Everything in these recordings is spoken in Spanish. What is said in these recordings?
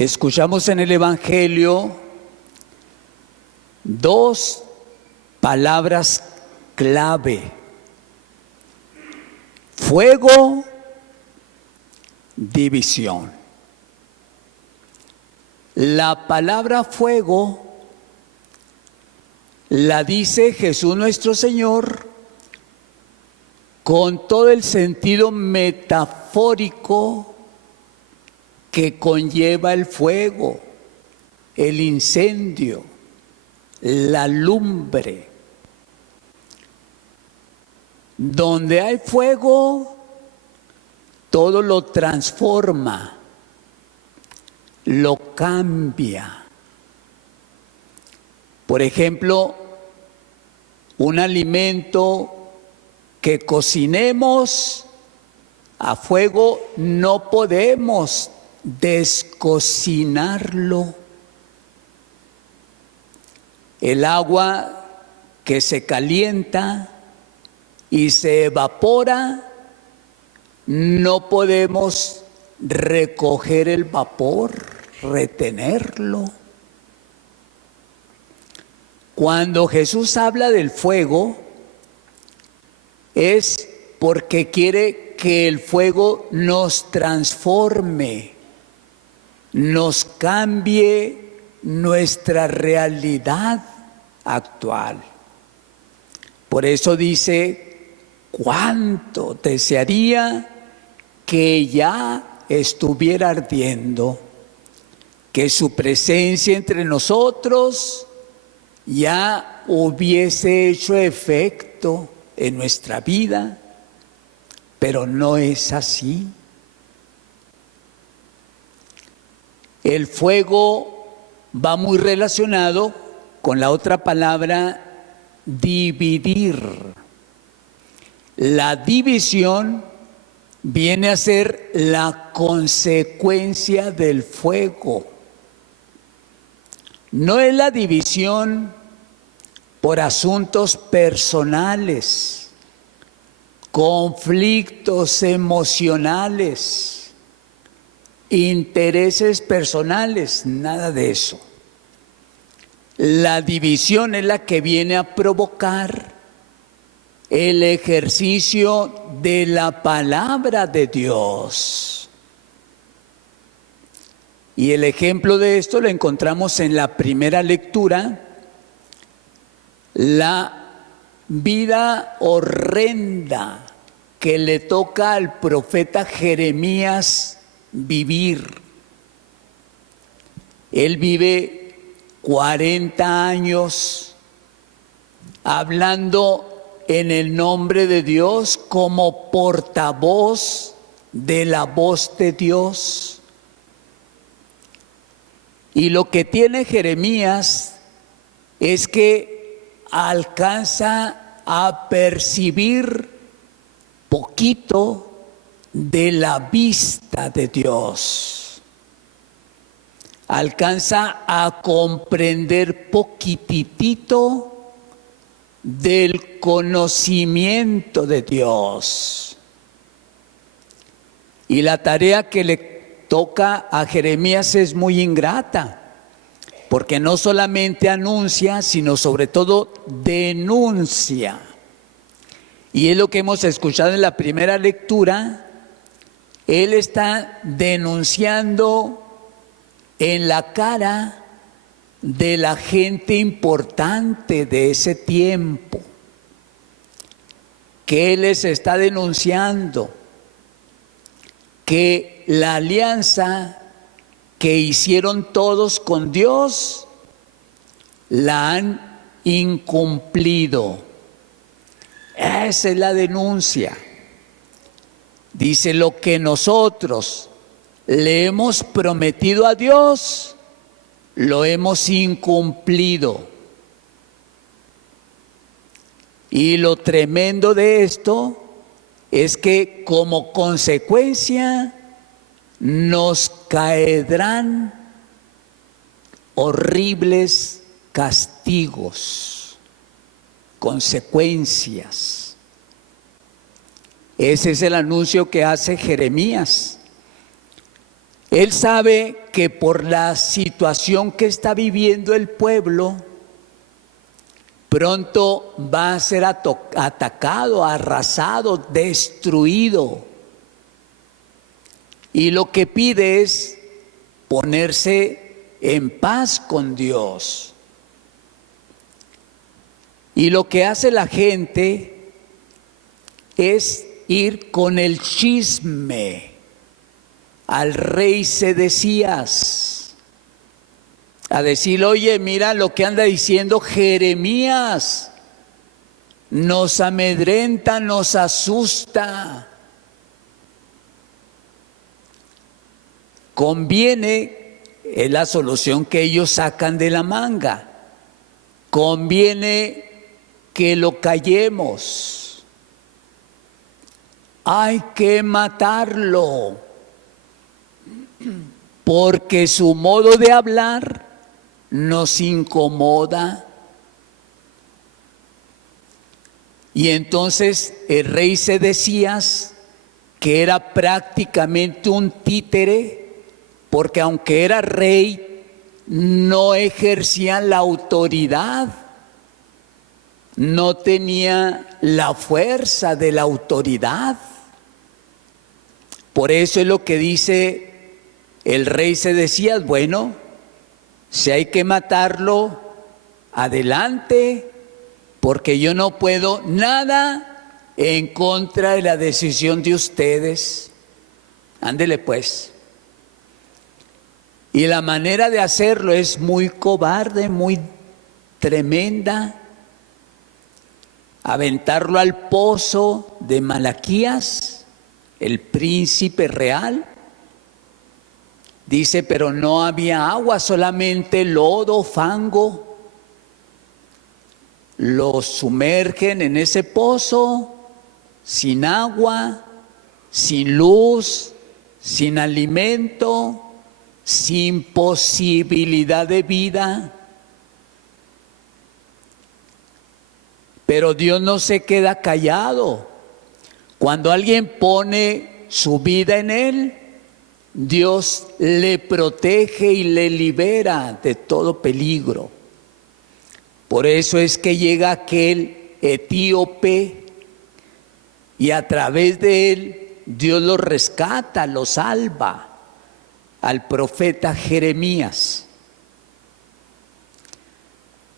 Escuchamos en el Evangelio dos palabras clave: fuego, división. La palabra fuego la dice Jesús nuestro Señor con todo el sentido metafórico que conlleva el fuego, el incendio, la lumbre. Donde hay fuego, todo lo transforma, lo cambia. Por ejemplo, un alimento que cocinemos a fuego no podemos descocinarlo. El agua que se calienta y se evapora, no podemos recoger el vapor, retenerlo. Cuando Jesús habla del fuego, es porque quiere que el fuego nos transforme, nos cambie nuestra realidad actual. Por eso dice: cuánto desearía que ya estuviera ardiendo, que su presencia entre nosotros ya hubiese hecho efecto en nuestra vida, pero no es así. El fuego va muy relacionado con la otra palabra, dividir. La división viene a ser la consecuencia del fuego. No es la división por asuntos personales, conflictos emocionales, intereses personales, nada de eso. La división es la que viene a provocar el ejercicio de la palabra de Dios. Y el ejemplo de esto lo encontramos en la primera lectura, la vida horrenda que le toca al profeta Jeremías vivir. Él vive 40 años hablando en el nombre de Dios como portavoz de la voz de Dios. Y lo que tiene Jeremías es que alcanza a percibir poquito de la vista de Dios. Alcanza a comprender poquitito del conocimiento de Dios. Y la tarea que le toca a Jeremías es muy ingrata, porque no solamente anuncia, sino sobre todo denuncia. Y es lo que hemos escuchado en la primera lectura. Él está denunciando en la cara de la gente importante de ese tiempo. Que Él les está denunciando que la alianza que hicieron todos con Dios la han incumplido. Esa es la denuncia. Dice: lo que nosotros le hemos prometido a Dios, lo hemos incumplido. Y lo tremendo de esto es que como consecuencia nos caerán horribles castigos, consecuencias. Ese es el anuncio que hace Jeremías. Él sabe que por la situación que está viviendo el pueblo, pronto va a ser atacado, arrasado, destruido. Y lo que pide es ponerse en paz con Dios. Y lo que hace la gente es ir con el chisme al rey Sedecías, a decirle: oye, mira lo que anda diciendo Jeremías, nos amedrenta, nos asusta. Conviene, es la solución que ellos sacan de la manga, conviene que lo callemos, hay que matarlo, porque su modo de hablar nos incomoda. Y entonces el rey Sedecías, que era prácticamente un títere, porque aunque era rey, no ejercía la autoridad, no tenía la fuerza de la autoridad. Por eso es lo que dice el rey Sedecías: bueno, si hay que matarlo, adelante, porque yo no puedo nada en contra de la decisión de ustedes. Ándele pues. Y la manera de hacerlo es muy cobarde, muy tremenda. Aventarlo al pozo de Malaquías, el príncipe real. Dice, pero no había agua, solamente lodo, fango. Lo sumergen en ese pozo, sin agua, sin luz, sin alimento, sin posibilidad de vida. Pero Dios no se queda callado. Cuando alguien pone su vida en Él, Dios le protege y le libera de todo peligro. Por eso es que llega aquel etíope y a través de él Dios lo rescata, lo salva al profeta Jeremías.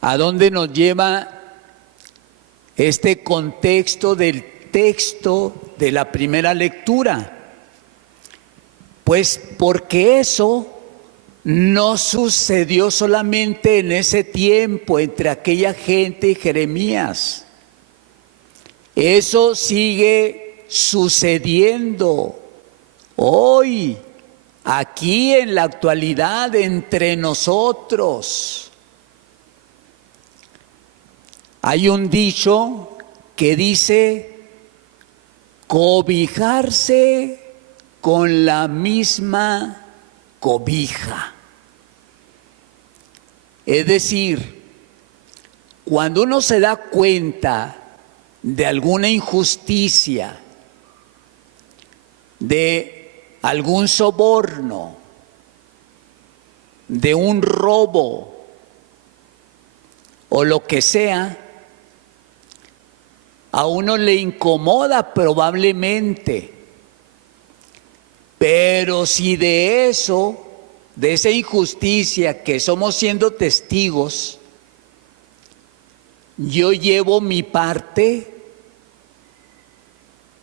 ¿A dónde nos lleva este contexto del texto de la primera lectura? Pues porque eso no sucedió solamente en ese tiempo entre aquella gente y Jeremías. Eso sigue sucediendo hoy, aquí en la actualidad, entre nosotros. Hay un dicho que dice: cobijarse con la misma cobija. Es decir, cuando uno se da cuenta de alguna injusticia, de algún soborno, de un robo o lo que sea, a uno le incomoda probablemente. Pero si de eso, de esa injusticia que somos siendo testigos, yo llevo mi parte,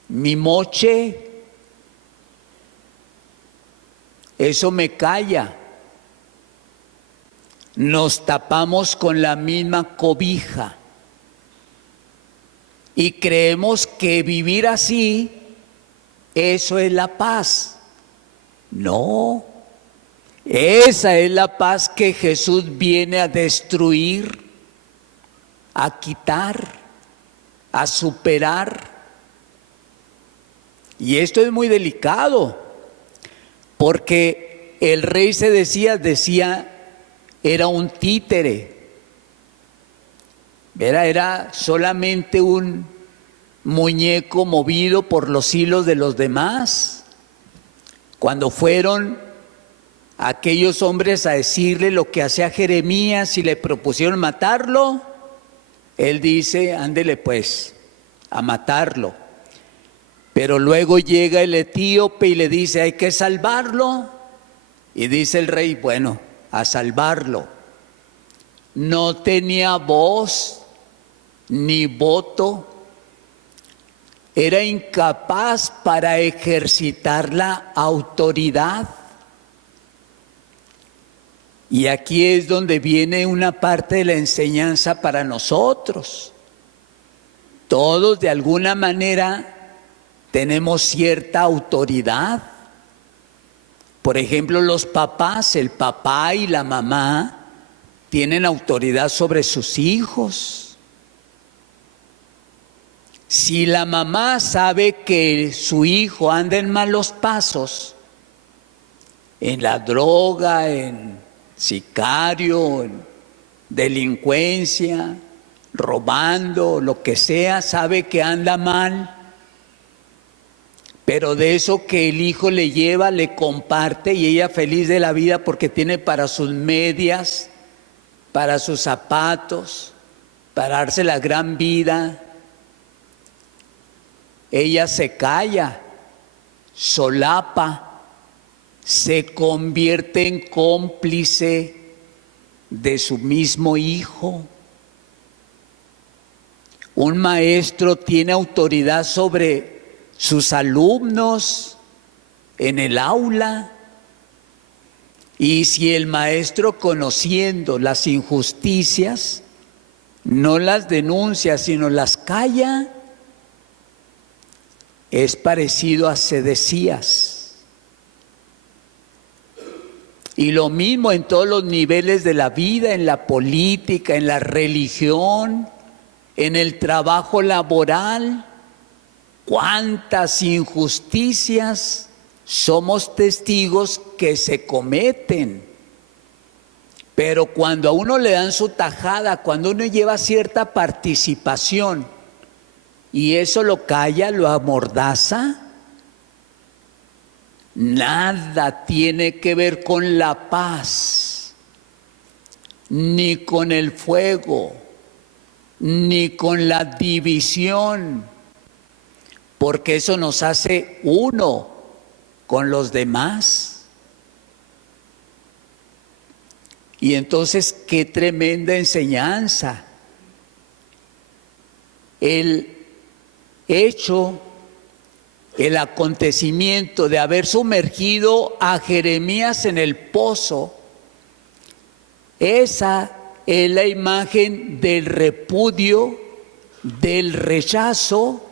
mi moche, eso me calla. Nos tapamos con la misma cobija y creemos que vivir así, eso es la paz. No, esa es la paz que Jesús viene a destruir, a quitar, a superar. Y esto es muy delicado, porque el rey Sedecías decía, era un títere, era solamente un muñeco movido por los hilos de los demás. Cuando fueron a aquellos hombres a decirle lo que hacía Jeremías y le propusieron matarlo, él dice, ándele pues, a matarlo. Pero luego llega el etíope y le dice, hay que salvarlo. Y dice el rey, bueno, a salvarlo. No tenía voz ni voto. Era incapaz para ejercitar la autoridad. Y aquí es donde viene una parte de la enseñanza para nosotros. Todos de alguna manera tenemos cierta autoridad. Por ejemplo, los papás, el papá y la mamá tienen autoridad sobre sus hijos. Si la mamá sabe que su hijo anda en malos pasos, en la droga, en sicario, en delincuencia, robando, lo que sea, sabe que anda mal, pero de eso que el hijo le lleva, le comparte y ella feliz de la vida porque tiene para sus medias, para sus zapatos, para darse la gran vida. Ella se calla, solapa, se convierte en cómplice de su mismo hijo. Un maestro tiene autoridad sobre sus alumnos en el aula, y si el maestro, conociendo las injusticias, no las denuncia sino las calla, es parecido a sedecías. Y lo mismo en todos los niveles de la vida, en la política, en la religión, en el trabajo laboral. ¿Cuántas injusticias somos testigos que se cometen? Pero cuando a uno le dan su tajada, cuando uno lleva cierta participación y eso lo calla, lo amordaza, nada tiene que ver con la paz, ni con el fuego, ni con la división, porque eso nos hace uno con los demás. Y entonces, qué tremenda enseñanza. El hecho, el acontecimiento de haber sumergido a Jeremías en el pozo, esa es la imagen del repudio, del rechazo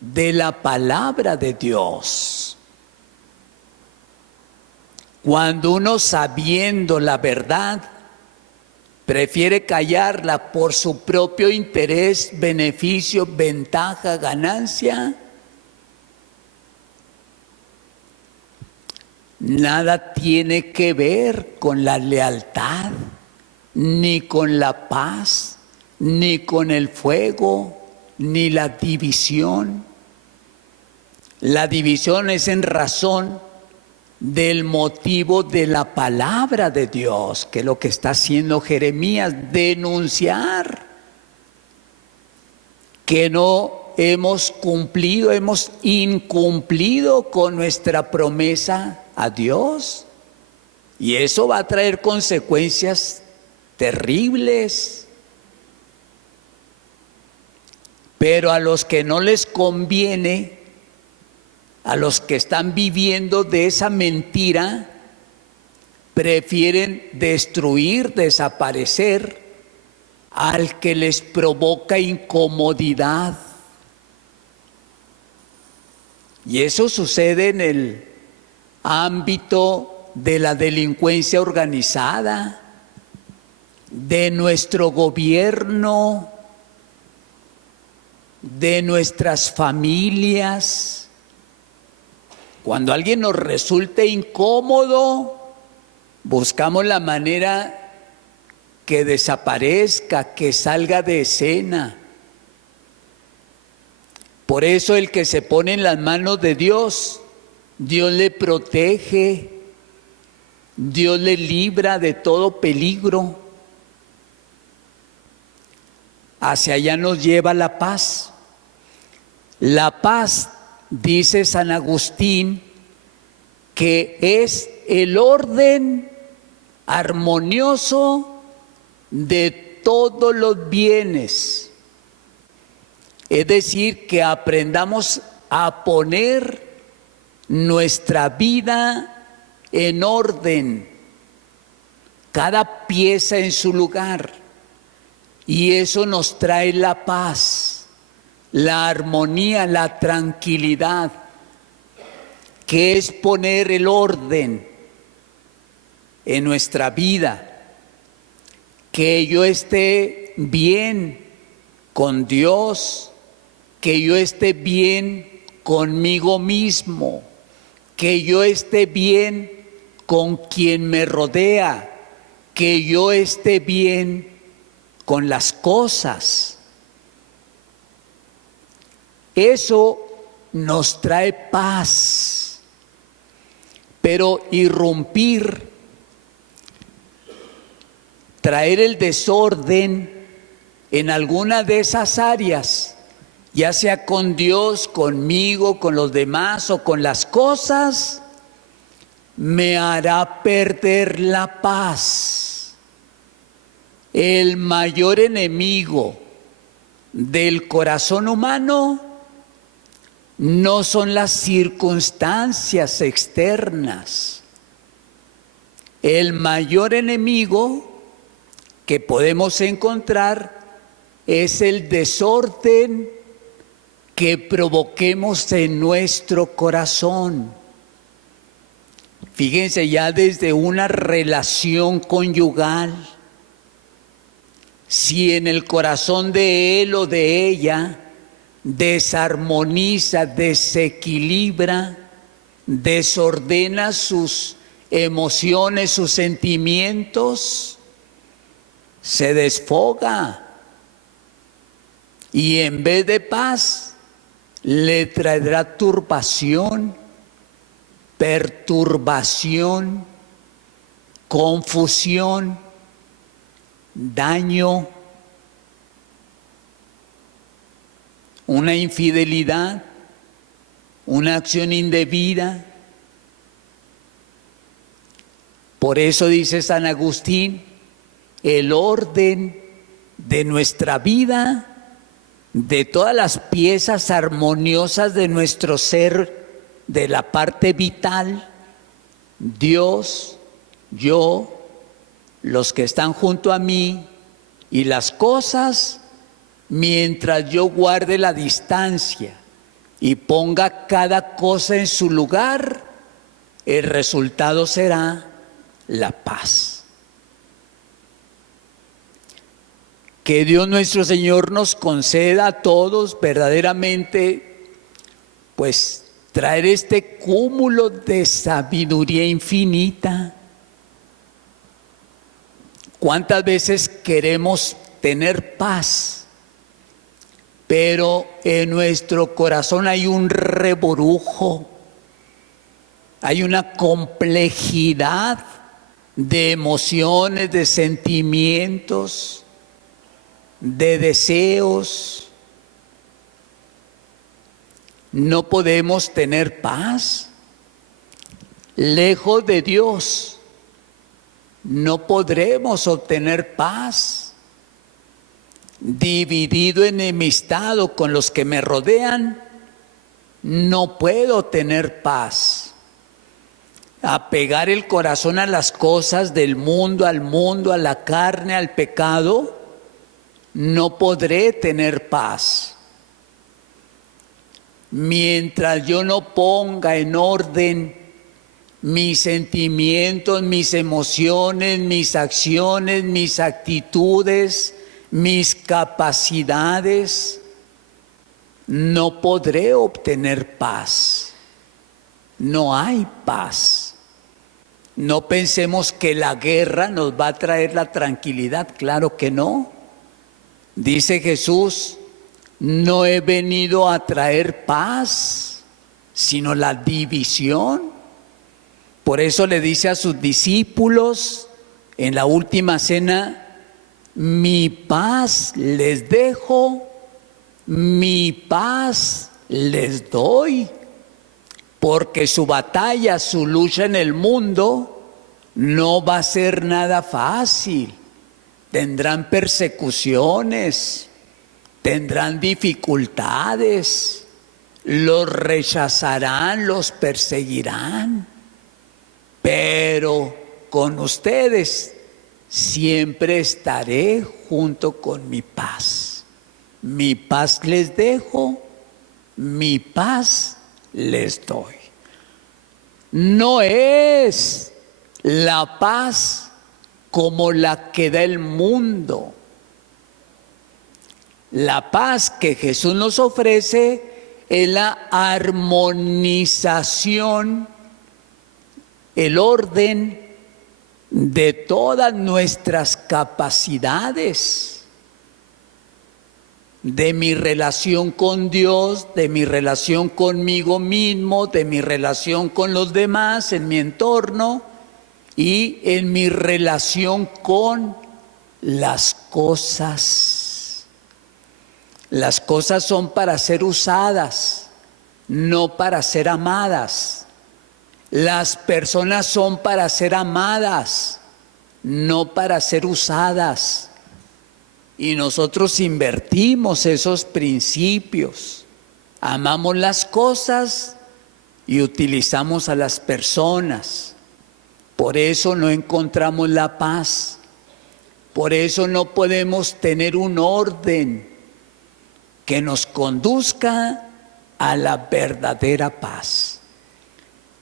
de la palabra de Dios. Cuando uno, sabiendo la verdad, prefiere callarla por su propio interés, beneficio, ventaja, ganancia, nada tiene que ver con la lealtad, ni con la paz, ni con el fuego, ni la división. La división es en razón del motivo de la palabra de Dios, que es lo que está haciendo Jeremías, denunciar que no hemos cumplido, hemos incumplido con nuestra promesa a Dios, y eso va a traer consecuencias terribles. Pero a los que no les conviene, a los que están viviendo de esa mentira, prefieren destruir, desaparecer al que les provoca incomodidad. Y eso sucede en el ámbito de la delincuencia organizada, de nuestro gobierno, de nuestras familias. Cuando alguien nos resulte incómodo, buscamos la manera que desaparezca, que salga de escena. Por eso el que se pone en las manos de Dios, Dios le protege. Dios le libra de todo peligro. Hacia allá nos lleva la paz. La paz, dice San Agustín, que es el orden armonioso de todos los bienes. Es decir, que aprendamos a poner nuestra vida en orden, cada pieza en su lugar, y eso nos trae la paz, la armonía, la tranquilidad, que es poner el orden en nuestra vida, que yo esté bien con Dios, que yo esté bien conmigo mismo, que yo esté bien con quien me rodea, que yo esté bien con las cosas. Eso nos trae paz, pero irrumpir, traer el desorden en alguna de esas áreas, ya sea con Dios, conmigo, con los demás o con las cosas, me hará perder la paz. El mayor enemigo del corazón humano no son las circunstancias externas. El mayor enemigo que podemos encontrar es el desorden que provoquemos en nuestro corazón. Fíjense, ya desde una relación conyugal, si en el corazón de él o de ella desarmoniza, desequilibra, desordena sus emociones, sus sentimientos, se desfoga y en vez de paz le traerá turbación, perturbación, confusión, daño, una infidelidad, una acción indebida. Por eso dice San Agustín, el orden de nuestra vida, de todas las piezas armoniosas de nuestro ser, de la parte vital, Dios, yo, los que están junto a mí y las cosas, mientras yo guarde la distancia y ponga cada cosa en su lugar, el resultado será la paz. Que Dios nuestro Señor nos conceda a todos verdaderamente, pues, traer este cúmulo de sabiduría infinita. ¿Cuántas veces queremos tener paz, pero en nuestro corazón hay un reburujo, hay una complejidad de emociones, de sentimientos, de deseos? No podemos tener paz. Lejos de Dios, no podremos obtener paz. Dividido, enemistado con los que me rodean, no puedo tener paz. Apegar el corazón a las cosas del mundo, a la carne, al pecado, no podré tener paz. Mientras yo no ponga en orden mis sentimientos, mis emociones, mis acciones, mis actitudes, mis capacidades, no podré obtener paz. No hay paz. No pensemos que la guerra nos va a traer la tranquilidad, claro que no. Dice Jesús, no he venido a traer paz, sino la división. Por eso le dice a sus discípulos en la última cena, mi paz les dejo, mi paz les doy, porque su batalla, su lucha en el mundo no va a ser nada fácil. Tendrán persecuciones, tendrán dificultades, los rechazarán, los perseguirán, pero con ustedes siempre estaré junto con mi paz. Mi paz les dejo, mi paz les doy. No es la paz como la que da el mundo. La paz que Jesús nos ofrece es la armonización, el orden de todas nuestras capacidades, de mi relación con Dios, de mi relación conmigo mismo, de mi relación con los demás, en mi entorno y en mi relación con las cosas. Las cosas son para ser usadas, no para ser amadas. Las personas son para ser amadas, no para ser usadas. Y nosotros invertimos esos principios. Amamos las cosas y utilizamos a las personas. Por eso no encontramos la paz. Por eso no podemos tener un orden que nos conduzca a la verdadera paz.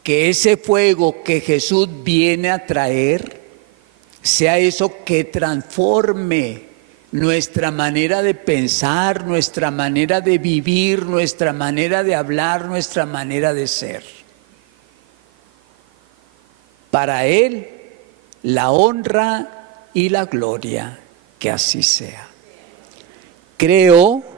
Que ese fuego que Jesús viene a traer sea eso que transforme nuestra manera de pensar, nuestra manera de vivir, nuestra manera de hablar, nuestra manera de ser. Para Él, la honra y la gloria, que así sea. Creo